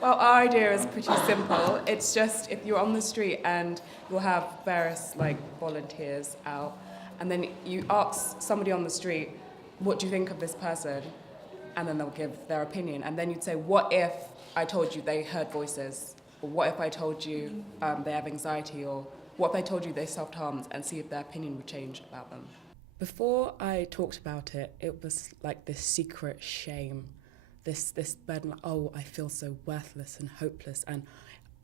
Well, our idea is pretty simple. It's just if you're on the street and you'll have various like volunteers out, and then you ask somebody on the street, "What do you think of this person?" And then they'll give their opinion. And then you'd say, "What if I told you they heard voices? Or what if I told you they have anxiety? Or what if I told you they self-harmed?" And see if their opinion would change about them. Before I talked about it, it was like this secret shame, this burden, like, oh, I feel so worthless and hopeless, and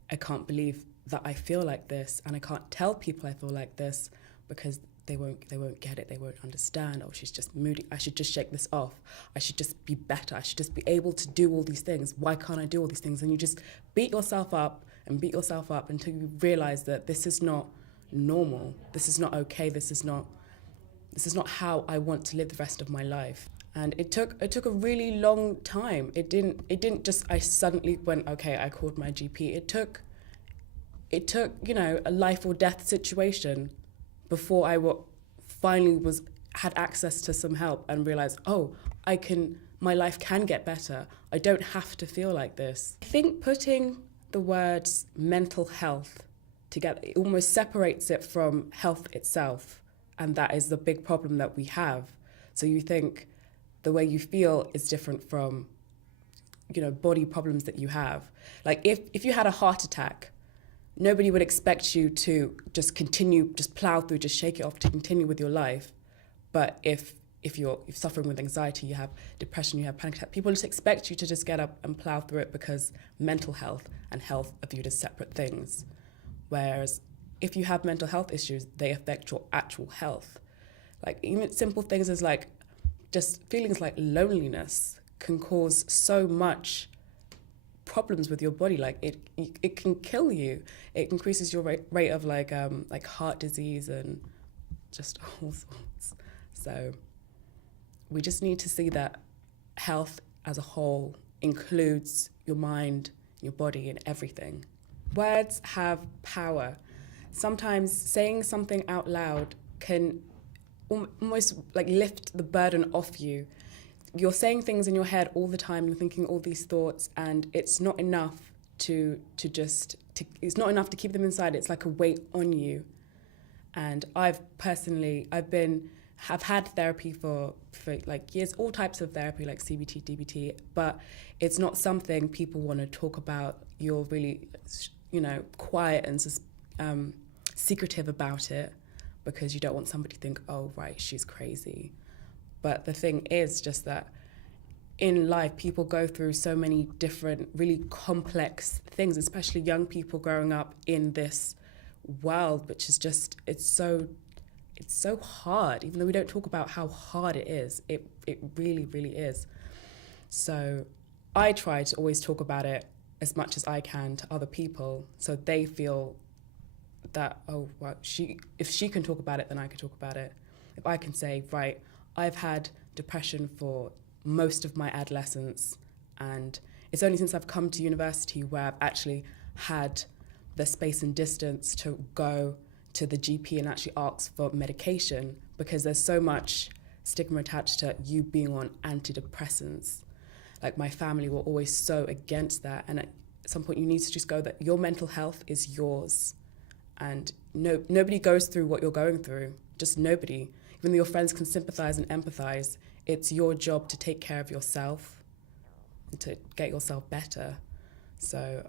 I can't believe that I feel like this, and I can't tell people I feel like this because they won't get it, they won't understand. Oh, she's just moody. I should just shake this off. I should just be better. I should just be able to do all these things. Why can't I do all these things? And you just beat yourself up and beat yourself up until you realize that this is not normal. This is not okay. This is not how I want to live the rest of my life. And it took a really long time. It didn't just, I suddenly went, okay, I called my GP. It took a life or death situation before I finally had access to some help and realized, oh, my life can get better. I don't have to feel like this. I think putting the words mental health together, it almost separates it from health itself. And that is the big problem that we have. So you think the way you feel is different from, body problems that you have. Like if you had a heart attack, nobody would expect you to just continue, just plow through, just shake it off to continue with your life. But if you're suffering with anxiety, you have depression, you have panic attack, people just expect you to just get up and plow through it because mental health and health are viewed as separate things. Whereas if you have mental health issues, they affect your actual health. Like even simple things as like just feelings like loneliness can cause so much problems with your body. Like it can kill you. It increases your rate of like heart disease and just all sorts. So we just need to see that health as a whole includes your mind, your body, and everything. Words have power. Sometimes saying something out loud can almost like lift the burden off you. You're saying things in your head all the time, you're thinking all these thoughts, and it's not enough it's not enough to keep them inside. It's like a weight on you. And I've had therapy for like years, all types of therapy like CBT, DBT, but it's not something people want to talk about. You're really, quiet and secretive about it because you don't want somebody to think, oh, right, she's crazy. But the thing is just that in life, people go through so many different, really complex things, especially young people growing up in this world, which is just, it's so hard. Even though we don't talk about how hard it is, it really, really is. So I try to always talk about it as much as I can to other people so they feel that, oh, well, if she can talk about it, then I can talk about it. If I can say, right, I've had depression for most of my adolescence, and it's only since I've come to university where I've actually had the space and distance to go to the GP and actually ask for medication, because there's so much stigma attached to you being on antidepressants. Like my family were always so against that, and at some point you need to just go that your mental health is yours, and nobody goes through what you're going through, just nobody. Even though your friends can sympathize and empathize, it's your job to take care of yourself and to get yourself better. So,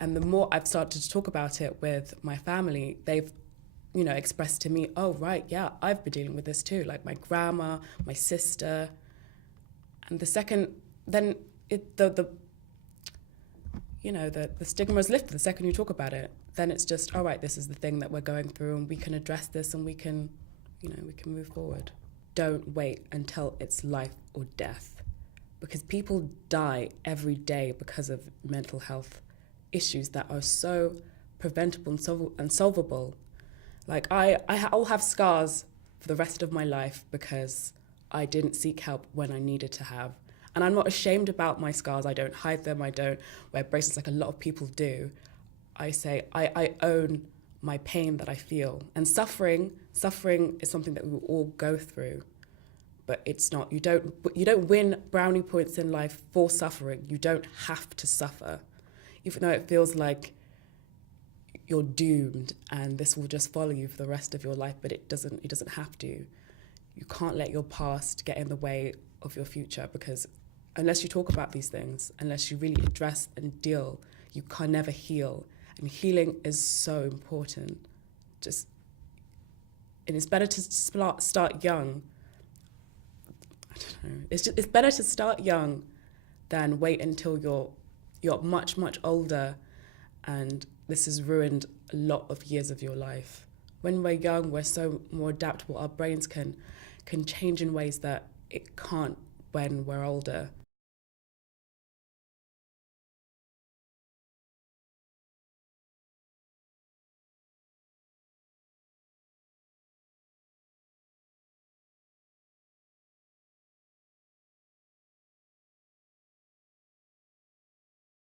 and the more I've started to talk about it with my family, they've, expressed to me, oh, right, yeah, I've been dealing with this too. Like my grandma, my sister. And the second, then the stigma is lifted the second you talk about it. Then it's just, all right, this is the thing that we're going through and we can address this and we can move forward. Don't wait until it's life or death, because people die every day because of mental health issues that are so preventable and solvable. Like I'll have scars for the rest of my life because I didn't seek help when I needed to have. And I'm not ashamed about my scars. I don't hide them. I don't wear bracelets like a lot of people do. I say I own my pain that I feel. And suffering is something that we will all go through. but it's not. You don't win brownie points in life for suffering. You don't have to suffer, even though it feels like you're doomed and this will just follow you for the rest of your life, but it doesn't have to. You can't let your past get in the way of your future, because unless you talk about these things, unless you really address and deal, you can never heal. And healing is so important. And it's better to start young. I don't know. It's better to start young than wait until you're much, much older and this has ruined a lot of years of your life. When we're young, we're so more adaptable. Our brains can change in ways that it can't when we're older.